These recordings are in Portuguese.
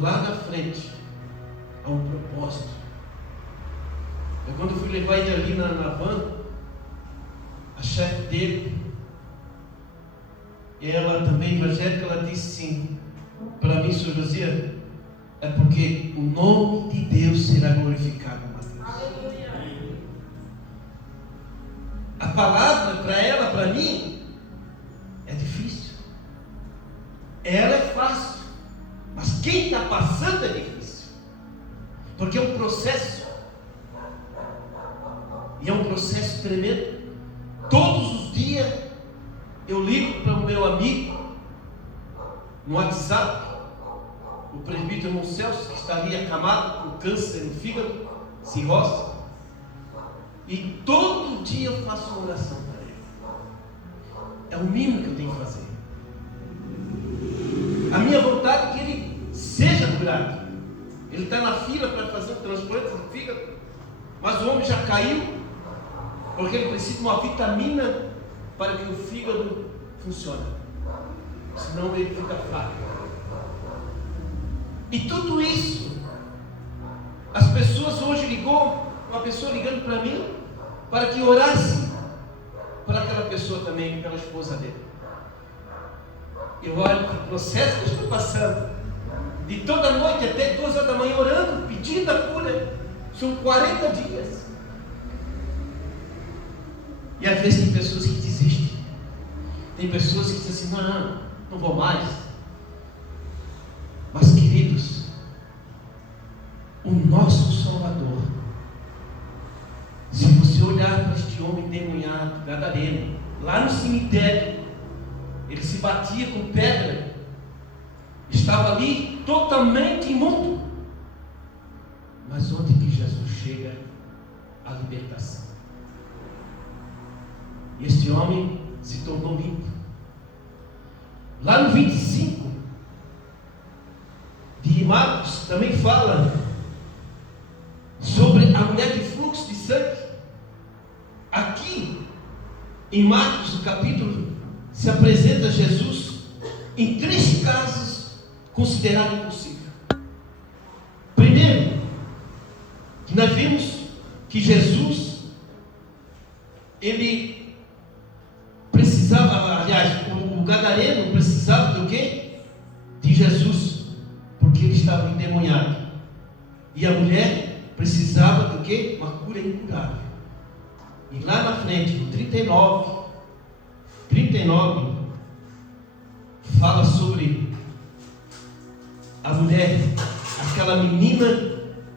lá na frente há um propósito. Quando eu fui levar ele ali na van, a chefe dele, ela também evangélica, ela disse assim para mim: Sr. Josias, é porque o nome de Deus será glorificado, Mateus. A palavra para ela, para mim, é difícil. Ela é fácil, mas quem está passando é difícil, porque é um processo, e é um processo tremendo. Todos os dias eu ligo para o meu amigo no WhatsApp, o presbítero irmão Celso, que está ali acamado com câncer no fígado, cirrose, e todo dia eu faço uma oração para ele. É o mínimo que eu tenho que fazer. A minha vontade é que ele seja curado. Ele está na fila para fazer um transplante de fígado, mas o homem já caiu, porque ele precisa de uma vitamina para que o fígado funcione, senão ele fica fraco. E tudo isso, as pessoas hoje ligou, uma pessoa ligando para mim, para que orasse para aquela pessoa também, pela esposa dele. Eu olho para o processo que eu estou passando, de toda noite até 2 horas da manhã orando, pedindo a cura. São 40 dias. E às vezes tem pessoas que desistem. Tem pessoas que dizem assim: não vou mais. Mas queridos, o nosso Salvador, se você olhar para este homem endemoniado, gadareno, lá no cemitério, ele se batia com pedra, estava ali totalmente imundo, mas onde que Jesus chega? A libertação. E este homem se tornou limpo. Lá no 25 de Marcos também fala sobre a mulher de fluxo de sangue. Aqui em Marcos, o capítulo, se apresenta Jesus em 3 casos considerados impossíveis. Primeiro, que nós vimos que Jesus, ele precisava, aliás, o gadareno precisava de quê? De Jesus, porque ele estava endemoniado. E a mulher precisava de quê? Uma cura incurável. E lá na frente, no 39, fala sobre a mulher, aquela menina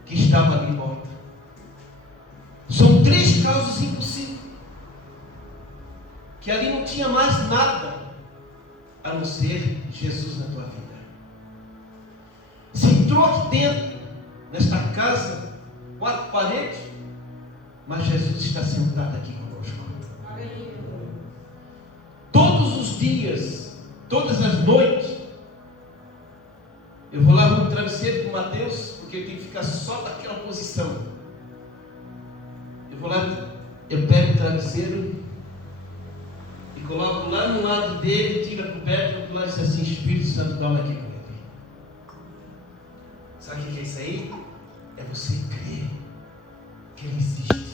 que estava ali morta. São 3 causas impossíveis, que ali não tinha mais nada a não ser Jesus na tua vida. Se entrou aqui dentro, nesta casa, 4 paredes, mas Jesus está sentado aqui conosco. Todos os dias, todas as noites, eu vou lá no travesseiro com o Mateus, porque ele tem que ficar só naquela posição. Eu vou lá, eu pego o travesseiro e coloco lá no lado dele, tiro a coberta e diz assim: Espírito Santo, dorme aqui comigo. Sabe o que é isso aí? É você crer que Ele existe.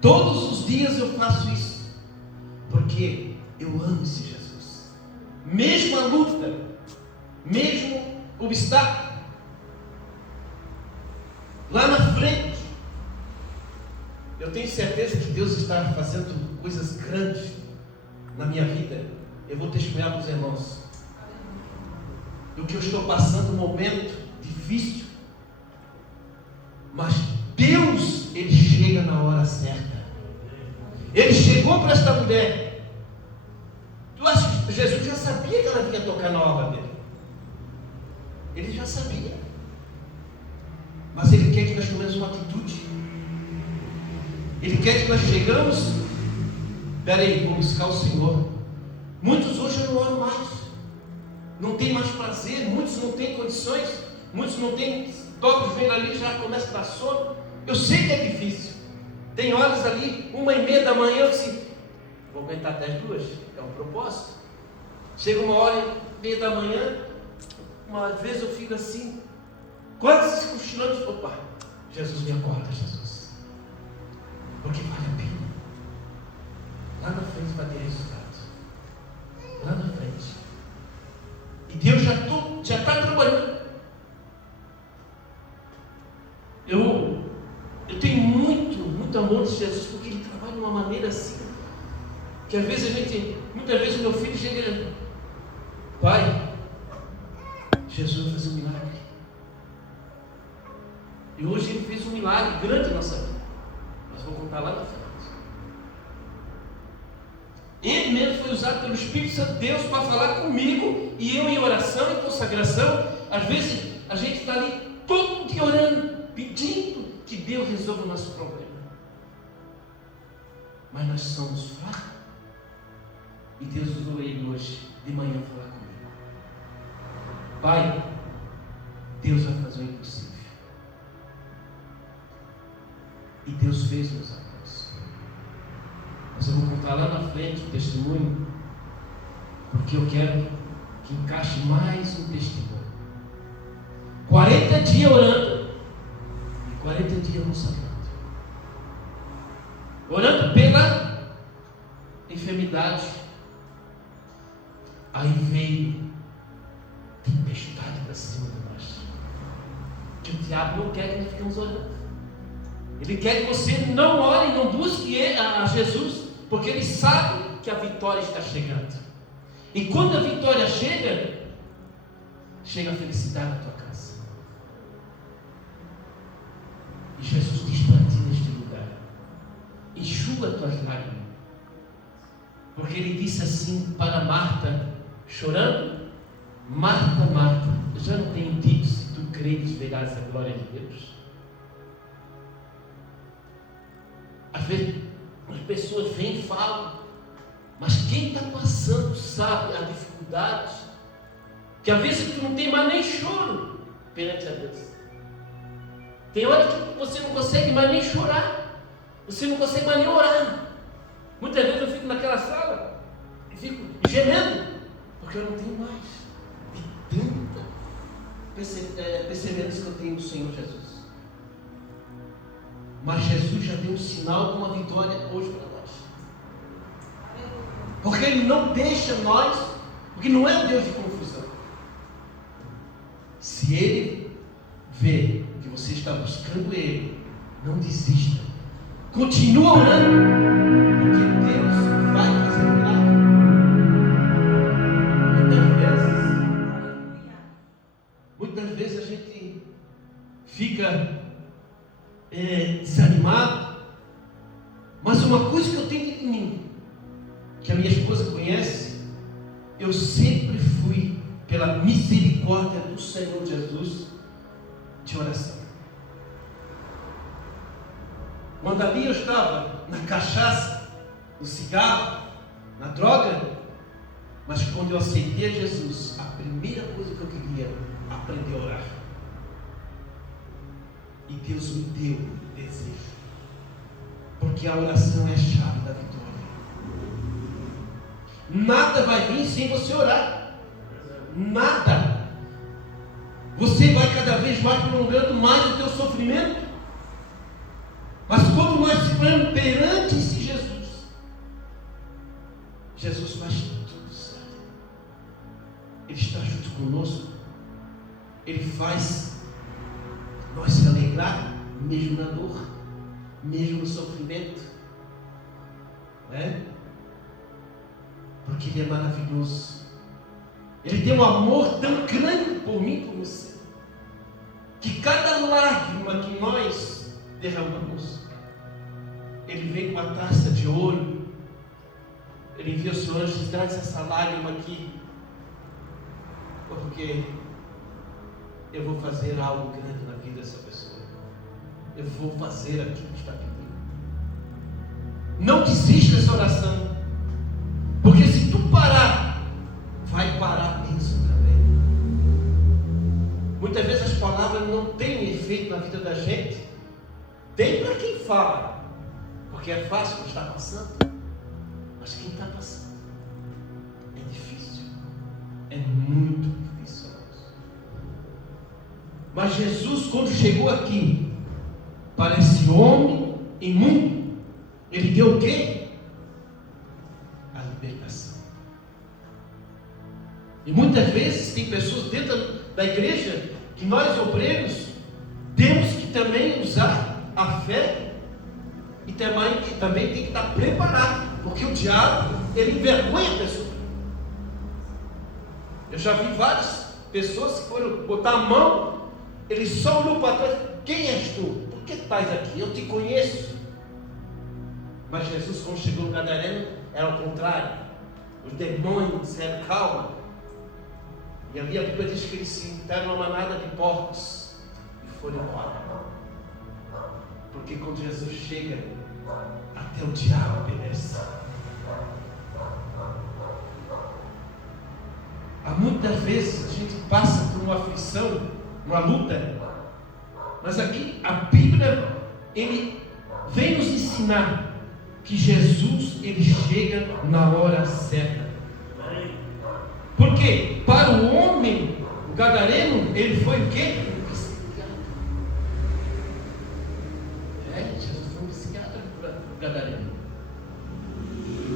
Todos os dias eu faço isso, porque eu amo esse Jesus. Mesmo a luta, mesmo o obstáculo, lá na frente, eu tenho certeza que Deus está fazendo coisas grandes na minha vida. Eu vou testemunhar para os irmãos do que eu estou passando, um momento difícil, mas Deus, Ele chega na hora certa. Ele chegou para esta mulher. Tu acha que Jesus já sabia que ela vinha tocar na obra dele? Ele já sabia, mas Ele quer que nós tomemos uma atitude. Ele quer que nós chegamos. Espera aí, vou buscar o Senhor. Muitos hoje não oram mais, não tem mais prazer, muitos não têm condições, muitos não têm, toca o joelho ali e já começa a dar sono. Eu sei que é difícil. Tem horas ali, 1h30 da manhã, eu disse: vou aguentar até as 2, é um propósito. Chega 1h30 da manhã, uma vez eu fico assim, quase cochilando. Opa, Jesus me acorda, Jesus. Porque vale a pena. Lá na frente vai ter resultado. Lá na frente. E Deus já está trabalhando. Eu tenho muito amor de Jesus, porque Ele trabalha de uma maneira assim, que às vezes muitas vezes o meu filho chega e pai, Jesus vai fazer um milagre. E hoje Ele fez um milagre grande na nossa vida. Mas vou contar lá na frente. Ele mesmo foi usado pelo Espírito Santo de Deus para falar comigo, e eu em oração e consagração. Às vezes a gente está ali todo dia orando, pedindo que Deus resolva o nosso problema. Mas nós somos fracos. E Deus usou ele hoje de manhã falar comigo. Pai, Deus vai fazer o impossível. E Deus fez, meus amigos. Mas eu vou contar lá na frente o testemunho, porque eu quero que encaixe mais um testemunho. 40 dias orando e 40 dias consagrando. Orando pela enfermidade. Aí veio tempestade para cima de nós. Que o diabo não quer que nós fiquemos orando. Ele quer que você não ore, não busque a Jesus, porque ele sabe que a vitória está chegando. E quando a vitória chega, chega a felicidade na tua casa. E Jesus diz para ti neste lugar: enxuga tuas lágrimas. Porque ele disse assim para Marta, chorando: Marta, Marta, eu já não tenho dito, se tu creres verás a glória de Deus. Às vezes as pessoas vêm e falam, mas quem está passando sabe a dificuldade, que às vezes tu não tem mais nem choro perante a Deus. Tem hora que você não consegue mais nem chorar, você não consegue mais nem orar. Muitas vezes eu fico naquela sala e fico gemendo, porque eu não tenho mais de tanta perseverança que eu tenho no Senhor Jesus. Mas Jesus já deu um sinal de uma vitória hoje para nós. Porque Ele não deixa nós, porque não é um Deus de confusão. Se Ele vê que você está buscando Ele, não desista. Continua orando, porque Deus vai fazer um milagre. Muitas vezes a gente fica desanimado, mas uma coisa que eu tenho em mim, que a minha esposa conhece, eu sempre fui, pela misericórdia do Senhor Jesus, de oração. Quando ali eu estava na cachaça, no cigarro, na droga, mas quando eu aceitei Jesus, a primeira coisa que eu queria era aprender a orar. E Deus me deu o desejo, porque a oração é a chave da vitória. Nada vai vir sem você orar. Nada. Você vai cada vez mais prolongando mais o teu sofrimento. Mas quando nós estivermos perante esse Jesus, Jesus faz tudo certo. Ele está junto conosco. Ele faz nós se alegrar, mesmo na dor, mesmo no sofrimento, né? Porque Ele é maravilhoso. Ele tem um amor tão grande por mim e por você, que cada lágrima que nós derramamos, Ele vem com uma taça de ouro. Ele envia o seu anjo e traz essa lágrima aqui, porque eu vou fazer algo grande na vida dessa pessoa. Eu vou fazer aquilo que está pedindo. Não desista dessa oração, porque se tu parar, vai parar isso também. Muitas vezes as palavras não têm efeito na vida da gente. Tem para quem fala, porque é fácil quando está passando. Mas quem está passando, é difícil. É muito difícil. Mas Jesus, quando chegou aqui, para esse homem imundo, ele deu o quê? A libertação. E muitas vezes tem pessoas dentro da igreja que nós, obreiros, temos que também usar a fé e também tem que estar preparado, porque o diabo, ele envergonha a pessoa. Eu já vi várias pessoas que foram botar a mão, ele só olhou para trás: quem és tu? Por que estás aqui? Eu te conheço. Mas Jesus, quando chegou no Gadareno, era ao contrário. Os demônios disseram: calma. E ali a Bíblia diz que eles se entraram numa manada de porcos e foram embora. Porque quando Jesus chega, até o diabo obedece. Há muitas vezes a gente passa por uma aflição, uma luta, mas aqui a Bíblia, ele vem nos ensinar que Jesus, ele chega na hora certa. Porque para o homem, o gadareno, ele foi o quê? Um psiquiatra. Jesus foi um psiquiatra para o gadareno.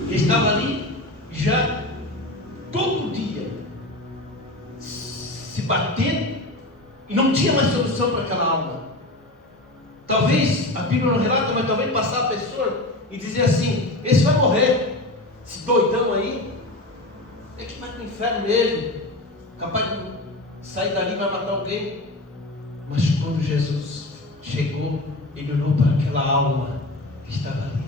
Ele estava ali já todo dia se batendo e não tinha mais solução para aquela alma. Talvez, a Bíblia não relata, mas talvez passar a pessoa e dizer assim: esse vai morrer, esse doidão aí, é que vai para o inferno mesmo, capaz de sair dali e vai matar alguém. Mas quando Jesus chegou, ele olhou para aquela alma que estava ali,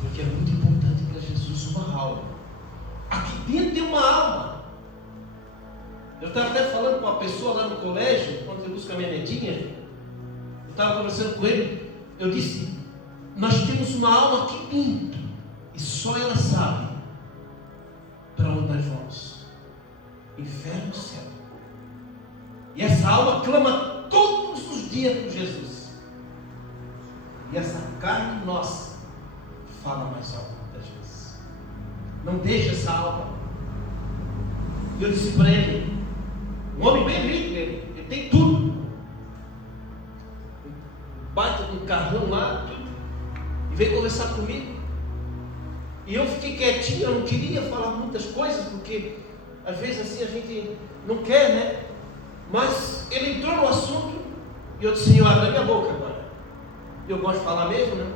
porque é muito importante para Jesus uma alma. Aqui dentro tem uma alma. Eu estava até falando com uma pessoa lá no colégio, quando eu busco a minha netinha, eu estava conversando com ele, eu disse: nós temos uma alma aqui dentro, e só ela sabe para onde nós vamos, inferno ou céu. E essa alma clama todos os dias por Jesus, e essa carne nossa fala mais alto muitas vezes. Não deixa essa alma. Eu disse para ele, um homem bem rico, ele tem tudo, bate um carrão lá, tudo, e veio conversar comigo. E eu fiquei quietinho, eu não queria falar muitas coisas, porque às vezes assim a gente não quer, né? Mas ele entrou no assunto e eu disse: Senhor, abre a minha boca agora. Eu gosto de falar mesmo, né?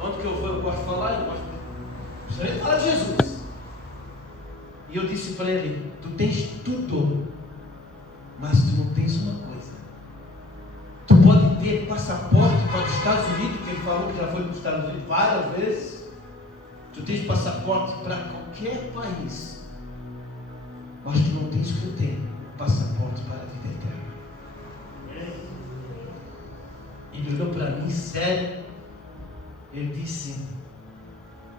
Onde que eu vou, eu gosto de falar, eu gosto de... Você falar de Jesus. E eu disse para ele: tu tens tudo, mas tu não tens uma coisa. Tu pode ter passaporte para os Estados Unidos, que ele falou que já foi para os Estados Unidos várias vezes. Tu tens passaporte para qualquer país, mas tu não tens o que eu tenho, passaporte para a vida eterna. Ele olhou para mim sério. Ele disse: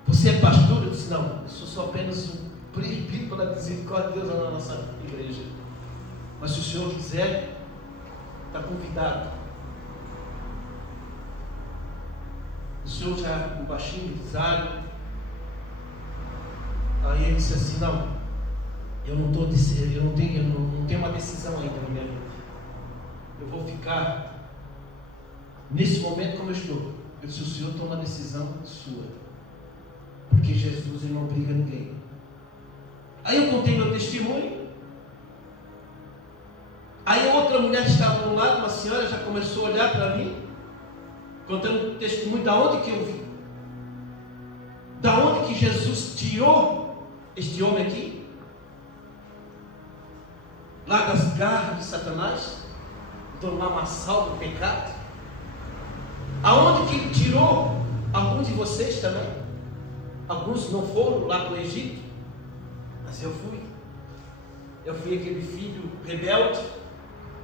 você é pastor? Eu disse: não, eu sou só apenas um presbítero pela misericórdia de Deus na nossa igreja. Mas se o senhor quiser, está convidado. O senhor já, um baixinho, deságio. Aí ele disse assim: não, eu não tenho uma decisão ainda na minha vida. Eu vou ficar nesse momento como eu estou. Eu disse: o senhor toma uma decisão sua, porque Jesus, ele não obriga ninguém. Aí eu contei meu testemunho. Aí a outra mulher que estava do lado, uma senhora, já começou a olhar para mim, contando o testemunho da onde que eu vim, da onde que Jesus tirou este homem aqui, lá das garras de Satanás, do lamaçal do pecado, aonde que ele tirou alguns de vocês também. Alguns não foram lá para o Egito, mas eu fui. Eu fui aquele filho rebelde,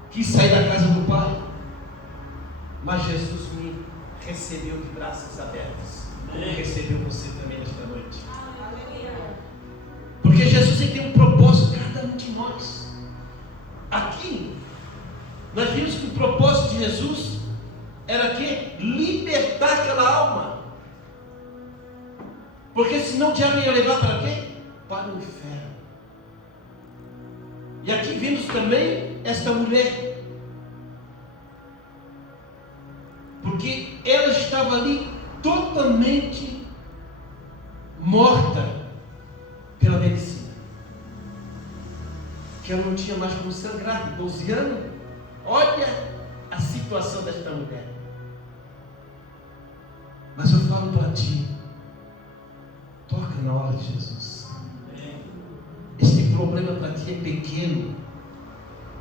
quis sair da casa do pai, mas Jesus me recebeu de braços abertos, como recebeu você também nesta noite. Porque Jesus, ele tem um propósito para cada um de nós. Aqui nós vimos que o propósito de Jesus era que libertar aquela alma, porque senão o diabo ia levar para quê? Para o inferno. E aqui vemos também esta mulher, porque ela estava ali totalmente morta pela medicina, que ela não tinha mais como sangrar, 12 anos. Olha a situação desta mulher. Mas eu falo para ti, toca na hora de Jesus. Este problema para ti é pequeno,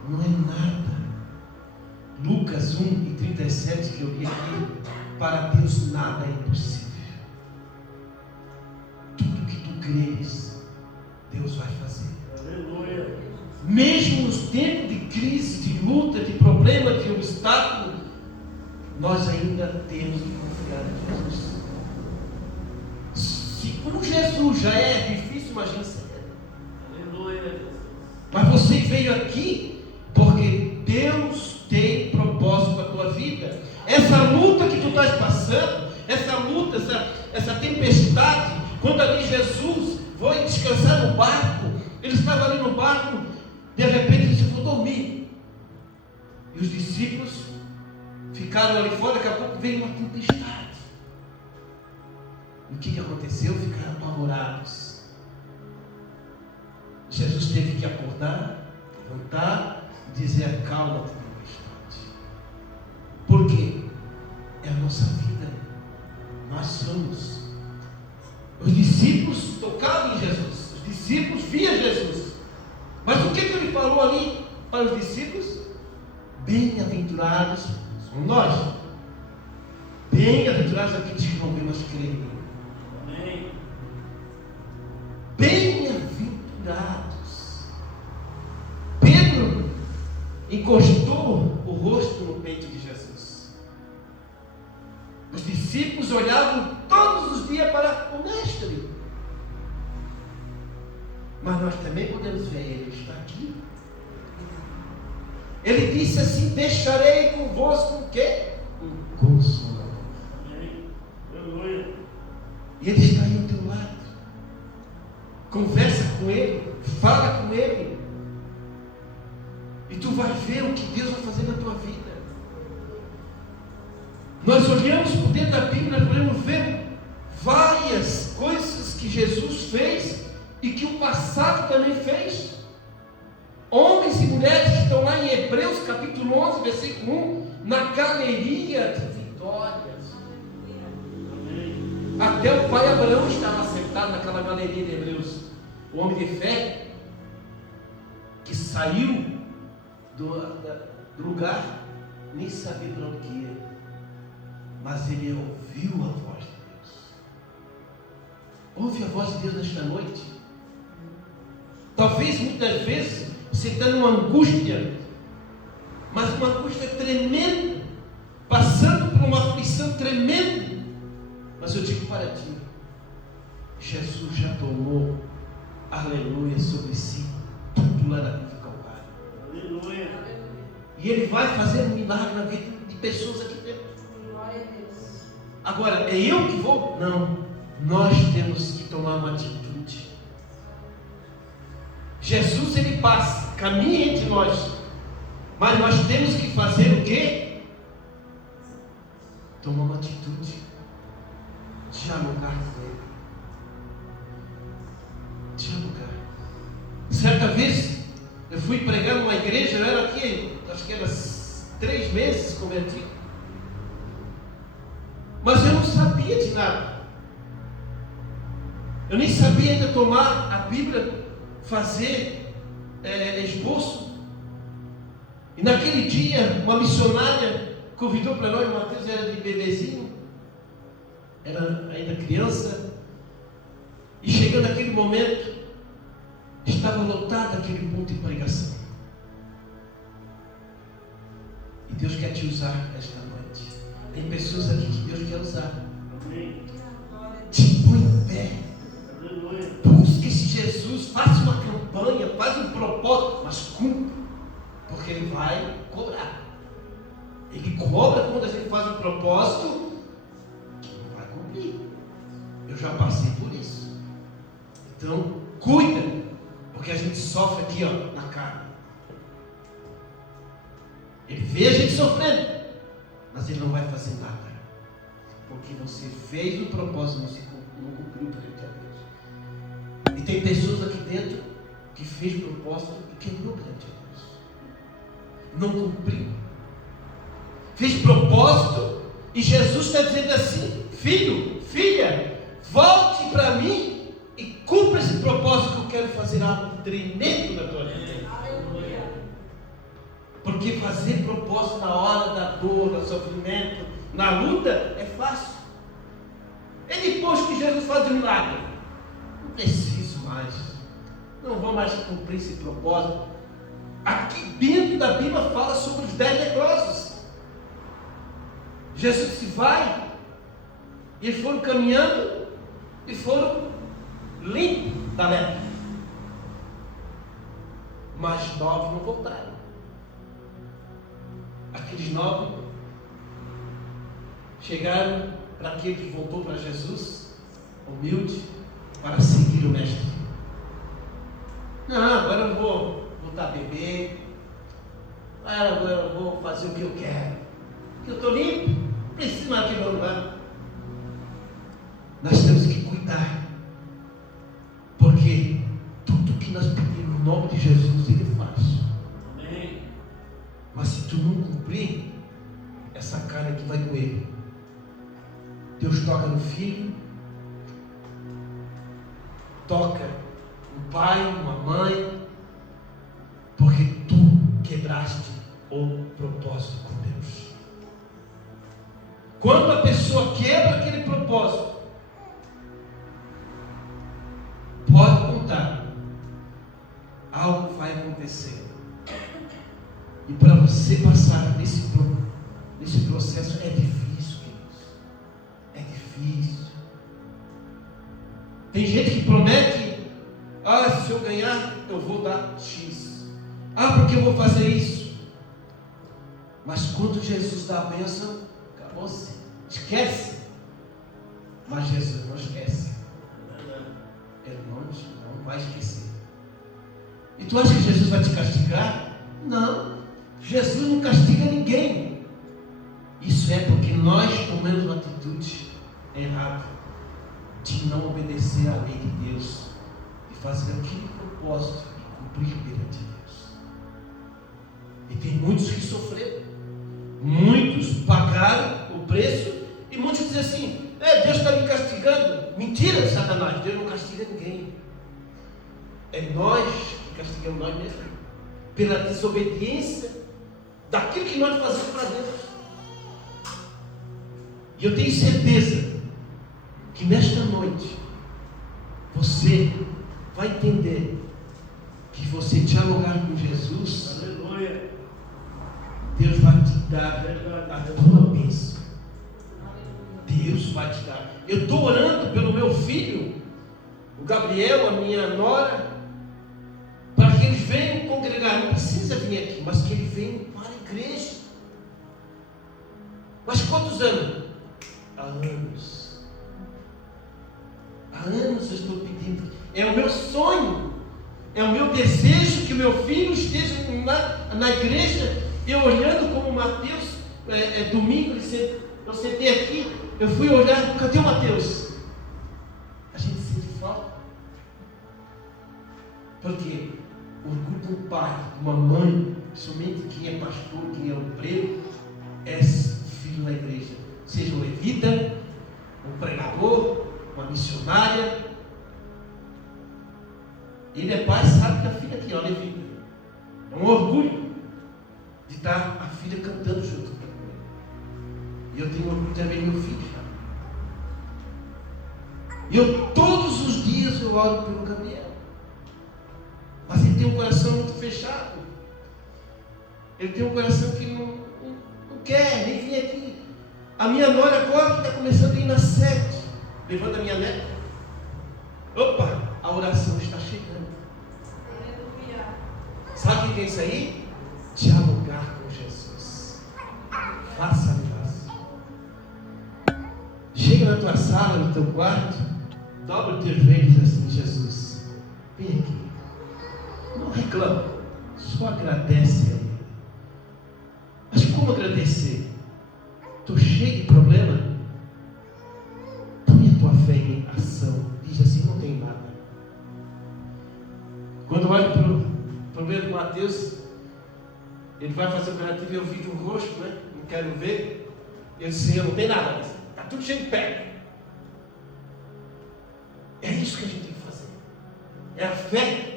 não é nada. Lucas 1:37 que eu li aqui, para Deus nada é impossível. Tudo que tu creres, Deus vai fazer. Aleluia. Mesmo nos tempos de crise, de luta, de problema, de obstáculo, nós ainda temos que confiar em Jesus. Se com Jesus já é difícil, imagina ser. Aleluia. Mas você veio aqui porque Deus tem propósito para a tua vida. Essa luta que tu estás passando, essa luta, essa tempestade, quando ali Jesus foi descansar no barco, ele estava ali no barco, de repente ele se foi dormir. E os discípulos ficaram ali fora, daqui a pouco veio uma tempestade. E o que aconteceu? Ficaram apavorados. Jesus teve que acordar, levantar e dizer: acalma-te, tempestade. Por quê? É a nossa vida. Nós somos. Os discípulos tocavam em Jesus. Os discípulos viam Jesus. Mas o que ele falou ali para os discípulos? Bem-aventurados somos nós. Bem-aventurados aqueles que não vêm, mas creem em mim. Amém. Bem-aventurados. Pedro encostou o rosto no peito de Jesus. Os discípulos olhavam todos os dias para o Mestre. Mas nós também podemos ver, ele está aqui. Ele disse assim: deixarei convosco o quê? Um consolador. E ele está aí ao teu lado. Conversa com ele, fala com ele, e tu vai ver o que Deus vai fazer na tua vida. Nós olhamos por dentro da Bíblia, nós podemos ver várias coisas que Jesus fez e que o passado também fez. Homens e mulheres que estão lá em Hebreus capítulo 11, versículo 1, na galeria de vitórias. Até o pai Abraão estava sentado naquela galeria de Hebreus. O homem de fé que saiu do lugar, nem sabia para onde ia, mas ele ouviu a voz de Deus. Ouve a voz de Deus nesta noite. Talvez muitas vezes você está numa angústia, mas uma angústia tremenda, passando por uma aflição tremenda. Mas eu digo para ti, Jesus já tomou, aleluia, sobre si tudo lá na cruz do Calvário. Aleluia. E Ele vai fazer um milagre na vida de pessoas aqui dentro. Glória a Deus. Agora, é eu que vou? Não. Nós temos que tomar uma atitude. Jesus, Ele passa, caminha entre nós, mas nós temos que fazer o quê? Tomar uma atitude. Dialogar com ele. Dialogar. Certa vez eu fui pregar numa igreja, eu era aqui, acho que era 3 meses convertido, mas eu não sabia de nada. Eu nem sabia ainda tomar a Bíblia, fazer esboço. E naquele dia uma missionária convidou para nós. Mateus era de bebezinho, era ainda criança, e chegando naquele momento, estava lotado aquele ponto de pregação. E Deus quer te usar esta noite. Tem pessoas aqui que Deus quer usar. Te põe em pé. Busque esse Jesus, faça uma campanha, faz um propósito, mas cumpra, porque Ele vai cobrar. Ele cobra quando a gente faz um propósito. Eu já passei por isso. Então, cuida, porque a gente sofre aqui, ó, na carne. Ele vê a gente sofrendo, mas ele não vai fazer nada, porque você fez o propósito, você não cumpriu perante a Deus. E tem pessoas aqui dentro que fez o propósito e quebrou perante a Deus, não cumpriu. Fez propósito e Jesus está dizendo assim: filho, filha, volte para mim e cumpra esse propósito, que eu quero fazer algo tremendo na tua vida. Porque fazer propósito na hora da dor, do sofrimento, na luta, é fácil. É depois que Jesus faz o milagre. Não preciso mais. Não vou mais cumprir esse propósito. Aqui dentro da Bíblia fala sobre os 10 leprosos. Jesus se vai, e eles foram caminhando e foram limpos da lepra. Mas 9 não voltaram. Aqueles 9 chegaram para aquele que voltou para Jesus, humilde, para seguir o Mestre. Não, agora eu vou voltar a beber, agora eu vou fazer o que eu quero, porque eu estou limpo, não preciso mais aqui no meu lugar. Nós temos que cuidar, porque tudo que nós pedimos no nome de Jesus, Ele faz. Amém. Mas se tu não cumprir, essa carne aqui vai doer. Deus toca no filho, toca no pai, uma mãe, porque tu quebraste o propósito com Deus. Quando a pessoa quebra aquele propósito, pode contar, algo vai acontecer. E para você passar nesse processo é difícil, queridos. É difícil. Tem gente que promete: se eu ganhar, eu vou dar X. Porque eu vou fazer isso. Mas quando Jesus dá a bênção, acabou-se. Esquece. Mas Jesus não esquece. Ele não vai esquecer. E tu acha que Jesus vai te castigar? Não. Jesus não castiga ninguém. Isso é porque nós tomamos uma atitude errada de não obedecer à lei de Deus e fazer aquele propósito e cumprir perante Deus. E tem muitos que sofreram, muitos pagaram o preço, e muitos dizem assim: Deus está me castigando. Mentira, Satanás, Deus não castiga ninguém. É nós que castigamos nós mesmos, pela desobediência daquilo que nós fazemos para Deus. E eu tenho certeza que nesta noite você vai entender que você dialogar com Jesus, aleluia, Deus vai te dar a tua bênção. Deus vai te dar. Eu estou orando pelo meu filho, o Gabriel, a minha nora, para que eles venham congregar. Não precisa vir aqui, mas que eles venham para a igreja. Mas quantos anos? Há anos. Há anos eu estou pedindo. É o meu sonho, é o meu desejo que o meu filho esteja na igreja. Eu olhando como o Mateus, domingo, eu sentei aqui, eu fui olhar, cadê o Mateus? A gente sente falta. Porque o orgulho de um pai, de uma mãe, principalmente quem é pastor, quem é obreiro, é filho na igreja. Seja um levita, um pregador, uma missionária. Ele é pai, sabe que a filha aqui, levita. É um orgulho de estar a filha cantando junto com ele. E eu tenho orgulho de ver meu filho. E eu todos os dias eu oro pelo Gabriel. Mas ele tem um coração muito fechado. Ele tem um coração que não quer nem vir aqui. A minha nora agora está começando a ir na sede, levando a minha neta. Opa, a oração está chegando. Sabe o que é isso aí? Dialogar com Jesus. Faça fácil. Chega na tua sala, no teu quarto, dobra os teus joelhos assim: Jesus, vem aqui. Não reclama, só agradece a Ele. Mas como agradecer? Estou cheio de problema. Põe a tua fé em ação. Diz assim: não tem nada. Quando eu olho para o problema de Mateus, ele vai fazer o curativo e eu vi o rosto, né? Não quero ver. Eu disse: Senhor, não tem nada. Está tudo cheio de pedra. É isso que a gente tem que fazer. É a fé.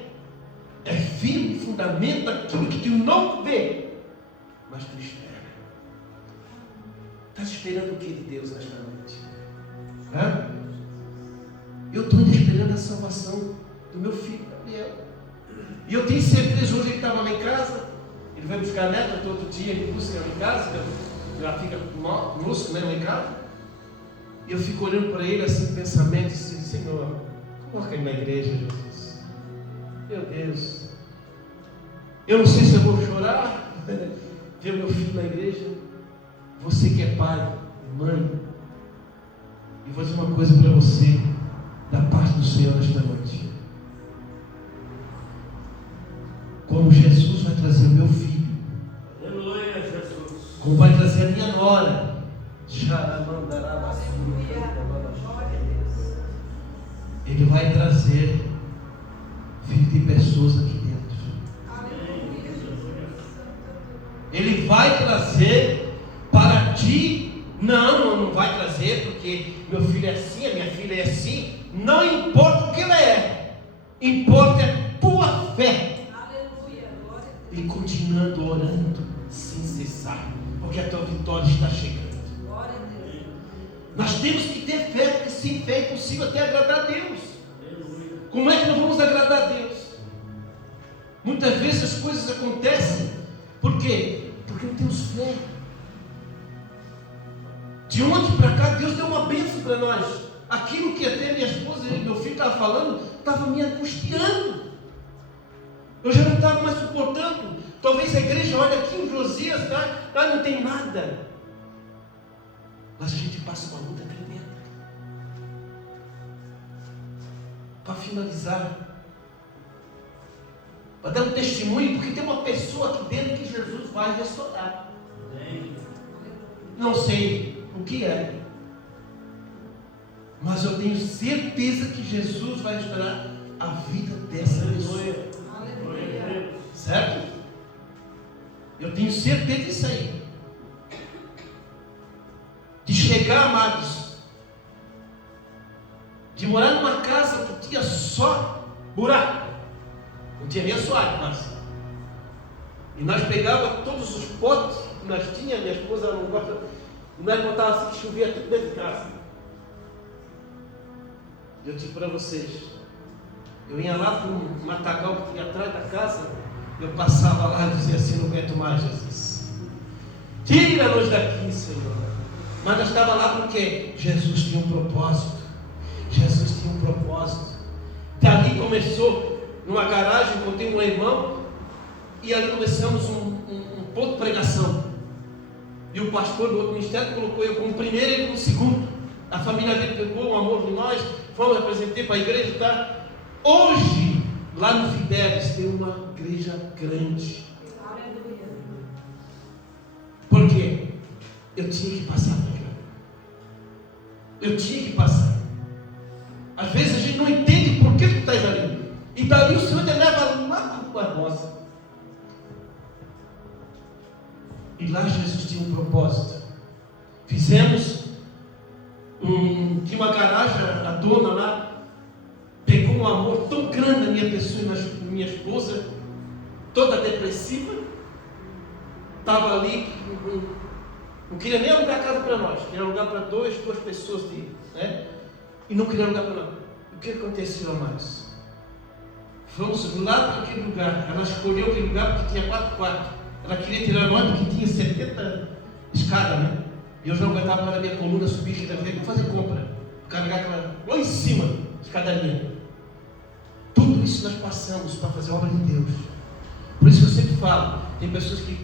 É firme fundamento daquilo que tu não vê, mas tu espera. Estás esperando o que de Deus nesta noite? Hã? Eu estou ainda esperando a salvação do meu filho Gabriel. E eu tenho certeza, hoje ele estava lá em casa, ele vai buscar a neta, todo dia ele busca lá em casa, ela fica conosco, né, lá em casa. E eu fico olhando para ele assim, pensamento, assim: Senhor, coloca ele na igreja, Jesus. Meu Deus, eu não sei se eu vou chorar ver meu filho na igreja. Você que é pai, mãe, e vou dizer uma coisa para você, da parte do Senhor nesta noite: como Jesus vai trazer o meu filho, aleluia, Jesus, como vai trazer a minha nora, Ele vai trazer filho de pessoas aqui dentro. Ele vai trazer para ti. Não vai trazer porque meu filho é assim, a minha filha é assim. Não importa o que ela é, importa a tua fé. E continuando orando sem cessar, porque a tua vitória está chegando. Nós temos que ter fé, porque sem fé é impossível até agradar a Deus. Como é que nós vamos agradar a Deus? Muitas vezes as coisas acontecem. Por quê? Porque não temos fé. De ontem para cá, Deus deu uma bênção para nós. Aquilo que até minha esposa e meu filho estavam falando, estava me angustiando. Eu já não estava mais suportando. Talvez a igreja, olha aqui o Josias, não tem nada. Mas a gente passa uma luta tremenda. Para finalizar, para dar um testemunho, porque tem uma pessoa aqui dentro que Jesus vai restaurar. Não sei o que é, mas eu tenho certeza que Jesus vai restaurar a vida dessa pessoa. Certo? Eu tenho certeza disso aí. De chegar, amados, de morar numa casa que tinha só buraco, não tinha nem assoalho, mas e nós pegávamos todos os potes que nós tínhamos, minha esposa não gosta, e nós botávamos assim que chovia tudo dentro de casa. Eu digo para vocês, eu ia lá para um matagal que tinha atrás da casa, eu passava lá e dizia assim: não aguento mais, Jesus, tira-nos daqui, Senhor. Mas nós estávamos lá porque Jesus tinha um propósito. Jesus tinha um propósito. Dali começou, numa garagem, encontrei um irmão, e ali começamos um ponto de pregação. E o pastor do outro ministério colocou eu como primeiro e ele como segundo. A família dele pegou um amor de nós, fomos apresentar para a igreja, tá? Hoje, lá no Fidelis, tem uma igreja grande. Por quê? Eu tinha que passar por lá. Eu tinha que passar. Às vezes a gente não entende por que tu estás ali. E dali o Senhor te leva lá para a nossa. E lá Jesus tinha um propósito. Fizemos tinha uma garagem, a dona lá pegou um amor tão grande na minha pessoa e na minha esposa, toda depressiva. Estava ali, não queria nem alugar casa para nós, queria alugar para duas pessoas, né? E não queria alugar para nós. O que aconteceu, amados? Fomos lá para aquele lugar. Ela escolheu aquele lugar porque tinha 4 quartos. Ela queria tirar nós porque tinha 70 escadas, né? E eu já aguentava na minha coluna subir, que vez para fazer compra, carregar aquela lá em cima, escadaria. Tudo isso nós passamos para fazer a obra de Deus. Por isso que eu sempre falo, tem pessoas que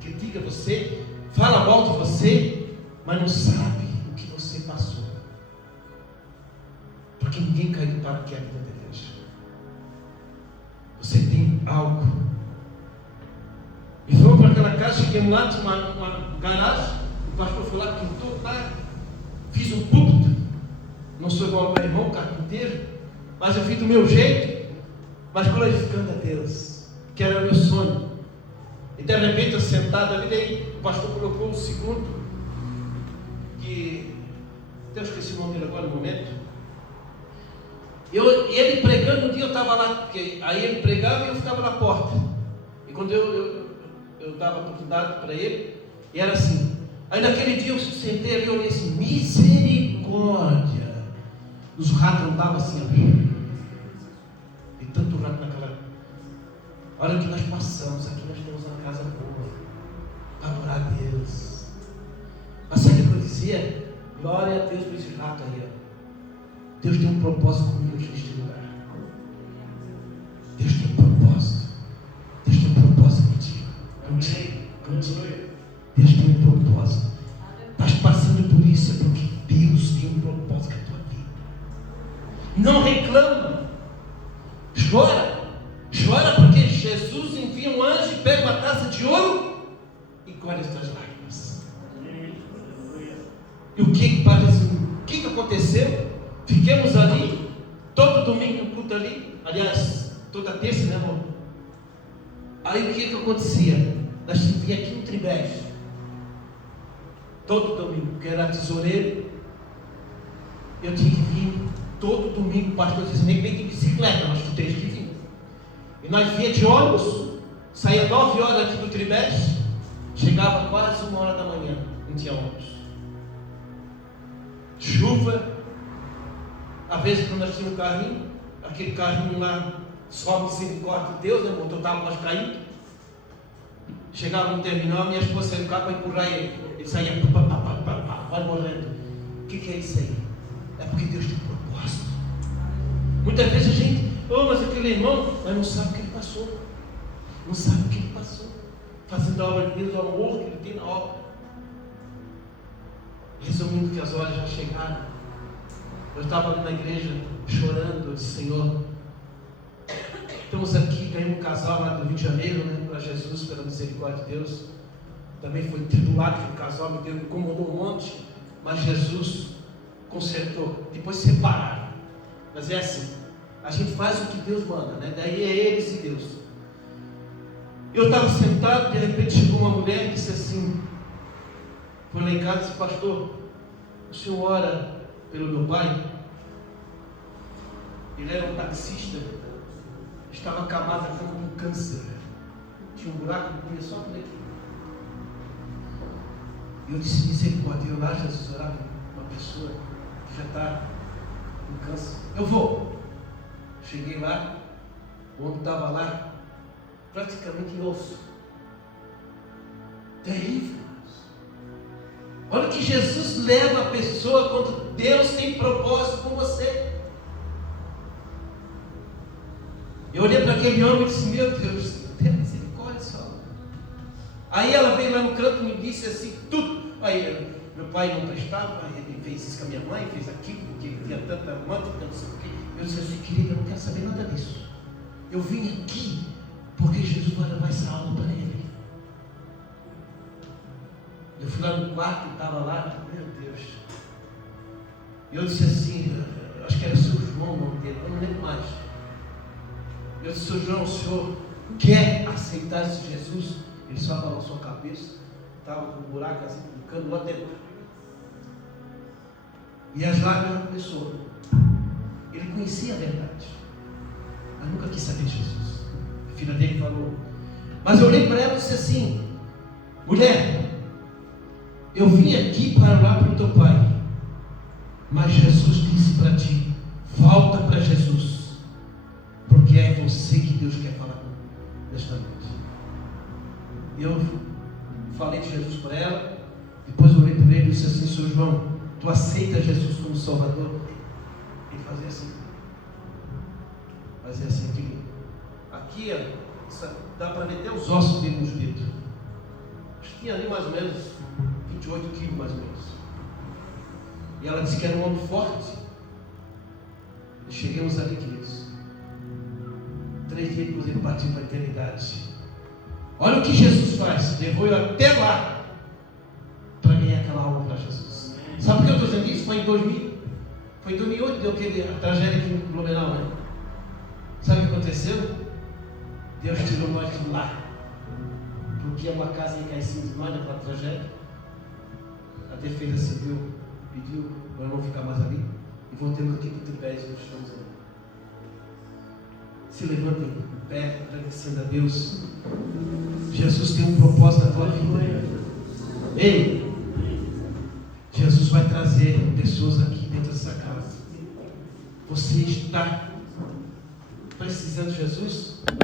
criticam você, falam mal de você, mas não sabem o que você passou. Porque ninguém caiu para que a vida da igreja. Você tem algo. E fomos para aquela casa, chegamos lá, tinha uma garagem, o pastor foi lá, pintou, tá? Fiz um púlpito. Não sou igual ao meu irmão, carpinteiro, mas eu fiz do meu jeito, mas glorificando a Deus, que era o meu sonho. E de repente eu sentado ali, daí o pastor colocou um segundo, que eu esqueci o nome dele agora no momento. Ele pregando, um dia eu estava lá, porque aí ele pregava e eu ficava na porta. E quando eu dava oportunidade para ele, e era assim. Aí naquele dia eu sentei ali e olhei assim, misericórdia. Os ratos andavam assim, ó. E tanto rato naquela. Olha o que nós passamos, aqui nós temos uma casa boa, para adorar a Deus. Mas sabe o que eu dizia? Glória a Deus por esse rato aí, ó. Deus tem um propósito comigo neste lugar. Deus tem um propósito. Deus tem um propósito contigo. Deus tem um propósito. Estás passando por isso, é porque Deus tem um propósito com a tua vida. Não reclama. Chora porque Jesus envia um anjo e pega uma taça de ouro e colhe as tuas lágrimas. E o que aconteceu? Fiquemos ali, todo domingo no culto ali, aliás, toda terça, né, irmão? Aí o que acontecia? Nós tínhamos aqui um tribés, todo domingo, que era tesoureiro, eu tinha que vir todo domingo, o pastor disse, nem vem de bicicleta, mas tu tens que vir. E nós vinha de ônibus, saía 9 horas aqui do tribés, chegava quase 1 hora da manhã, não tinha ônibus. Chuva. Às vezes quando nós tínhamos um carrinho, aquele carrinho lá, só misericórdia de Deus, né? O motor estava mais caído. Chegava no terminal, minha esposa saía do carro para empurrar ele. Ele saía, vai morrendo. O que é isso aí? É porque Deus tem um propósito. Muitas vezes a gente, mas aquele irmão, mas não sabe o que ele passou. Não sabe o que ele passou. Fazendo a obra de Deus, o amor que ele tem na obra. Resumindo que as horas já chegaram. Eu estava ali na igreja chorando, eu disse, Senhor, estamos aqui, ganhamos um casal lá do Rio de Janeiro, né, para Jesus, pela misericórdia de Deus. Também foi tribulado aquele casal, me incomodou um monte, mas Jesus consertou, depois separaram. Mas é assim, a gente faz o que Deus manda, né? Daí é eles e Deus. Eu estava sentado, de repente chegou uma mulher e disse assim, foi lá em casa e disse, pastor, o senhor ora pelo meu pai? Ele era um taxista, estava acamado com câncer, tinha um buraco que comia só por aqui. E eu disse, misericórdia, eu lá Jesus orar por uma pessoa que já está com câncer. Eu vou. Cheguei lá, o homem estava lá, praticamente em osso. Terrível. Olha que Jesus leva a pessoa quando Deus tem propósito com você. Eu olhei para aquele homem e disse, meu Deus, tenha misericórdia, Senhor. Aí ela veio lá no canto e me disse assim, tudo. Aí meu pai não prestava, ele fez isso com a minha mãe, fez aquilo, porque ele tinha tanta manta, não sei o quê. Eu disse assim, querida, eu não quero saber nada disso. Eu vim aqui porque Jesus vai levar essa alma para ele. Eu fui lá no quarto, estava lá, meu Deus. E eu disse assim, acho que era o seu João o nome dele, eu não lembro mais. Eu disse, seu João, o senhor quer aceitar esse Jesus? Ele só balançou a cabeça, estava com um buraco assim, um cano lá dentro. E as lágrimas começaram. Ele conhecia a verdade, mas nunca quis saber de Jesus. A filha dele falou. Mas eu olhei para ela e disse assim, mulher, eu vim aqui para orar pelo teu pai, mas Jesus disse para ti, volta para Jesus, porque é você que Deus quer falar nesta noite. E eu falei de Jesus para ela, depois eu olhei para ele e disse assim, Sr. João, tu aceita Jesus como Salvador? Ele fazia assim, digo, aqui dá para ver até os ossos dele nos dedos. Acho que tinha ali mais ou menos 28 quilos mais ou menos. E ela disse que era um homem forte. E chegamos ali, queridos, 3 dias depois ele partiu para a eternidade. Olha o que Jesus faz. Levou eu até lá para ganhar aquela alma para Jesus. Sabe por que eu estou dizendo isso? Foi em 2000. Foi em 2008 deu aquele tragédia aqui no Blumenau, né? Sabe o que aconteceu? Deus tirou nós de lá. Porque uma casa ia cair em cima de nós naquela tragédia. A defesa civil pediu para não ficar mais ali. E voltemos aqui com o pés e nós estamos ali. Se levantem em pé, agradecendo a Deus. Jesus tem um propósito na tua vida. Ei, Jesus vai trazer pessoas aqui dentro dessa casa. Você está precisando de Jesus?